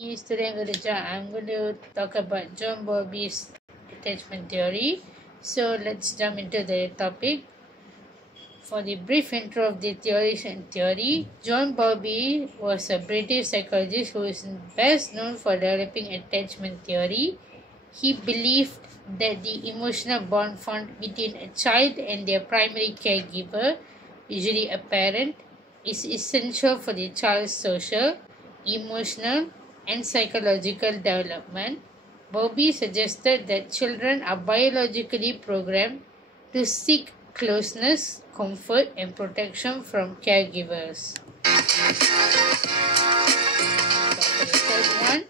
Today I'm going to talk about John Bowlby's attachment theory. So let's jump into the topic. For the brief intro of the theories and theory, John Bowlby was a British psychologist who is best known for developing attachment theory. He believed that the emotional bond found between a child and their primary caregiver, usually a parent, is essential for the child's social, emotional, and psychological development. Bowlby suggested that children are biologically programmed to seek closeness, comfort, and protection from caregivers. For the third one,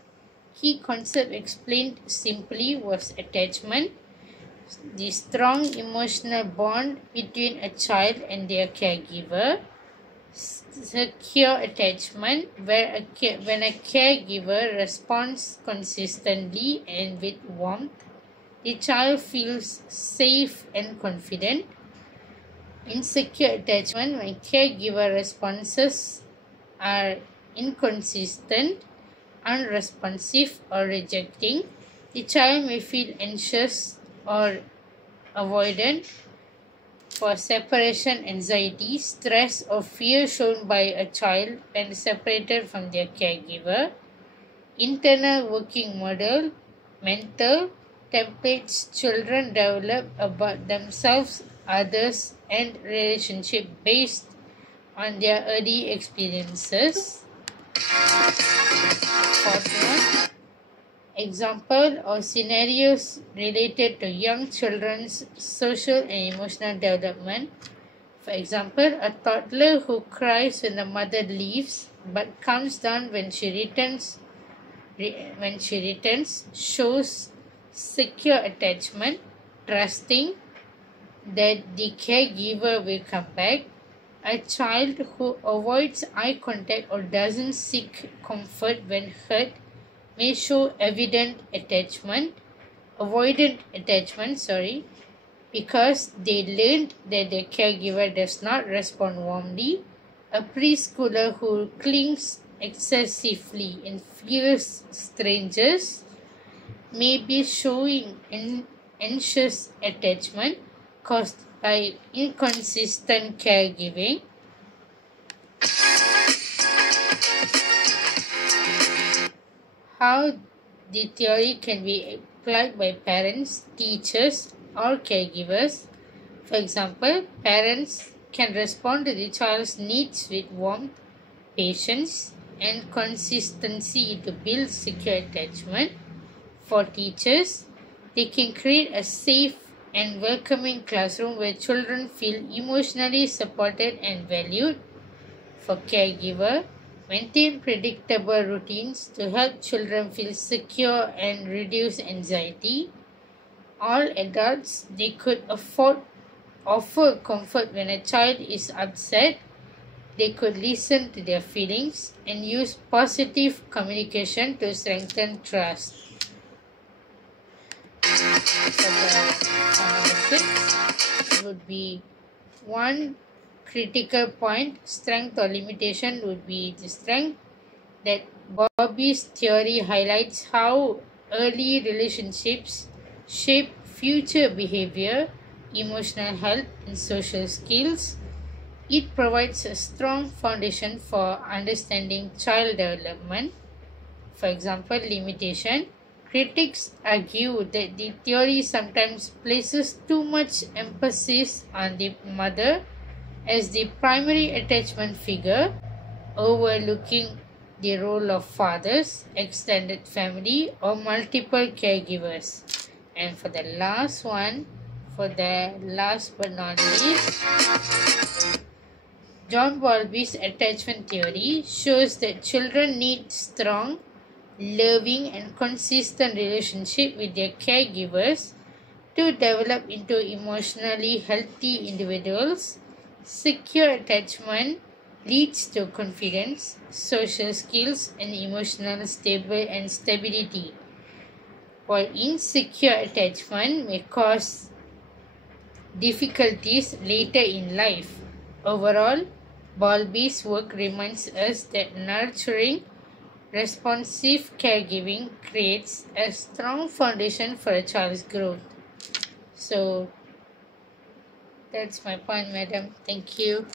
key concept explained simply was attachment, the strong emotional bond between a child and their caregiver. Secure attachment, when a caregiver responds consistently and with warmth, the child feels safe and confident. Insecure attachment, when caregiver responses are inconsistent, unresponsive, or rejecting, the child may feel anxious or avoidant. For separation anxiety, stress or fear shown by a child when separated from their caregiver. Internal working model, mental templates children develop about themselves, others, and relationship based on their early experiences. Fourth one, example or scenarios related to young children's social and emotional development. For example, a toddler who cries when the mother leaves but calms down when she returns shows secure attachment, trusting that the caregiver will come back. A child who avoids eye contact or doesn't seek comfort when hurt may show avoidant attachment, because they learned that the caregiver does not respond warmly. A preschooler who clings excessively and fears strangers may be showing an anxious attachment caused by inconsistent caregiving. How the theory can be applied by parents, teachers, or caregivers. For example, parents can respond to the child's needs with warmth, patience, and consistency to build secure attachment. For teachers, they can create a safe and welcoming classroom where children feel emotionally supported and valued. For caregiver, maintain predictable routines to help children feel secure and reduce anxiety. All adults, they could offer comfort when a child is upset. They could listen to their feelings and use positive communication to strengthen trust. For the six, would be one critical point, strength or limitation would be the strength. That Bowlby's theory highlights how early relationships shape future behavior, emotional health, and social skills. It provides a strong foundation for understanding child development. For example, limitation. Critics argue that the theory sometimes places too much emphasis on the mother as the primary attachment figure, overlooking the role of fathers, extended family, or multiple caregivers. And for the last one, last but not least, John Bowlby's attachment theory shows that children need strong, loving, and consistent relationship with their caregivers to develop into emotionally healthy individuals. Secure attachment leads to confidence, social skills, and emotional stability, while insecure attachment may cause difficulties later in life. Overall, Bowlby's work reminds us that nurturing responsive caregiving creates a strong foundation for a child's growth. So that's my point, madam. Thank you.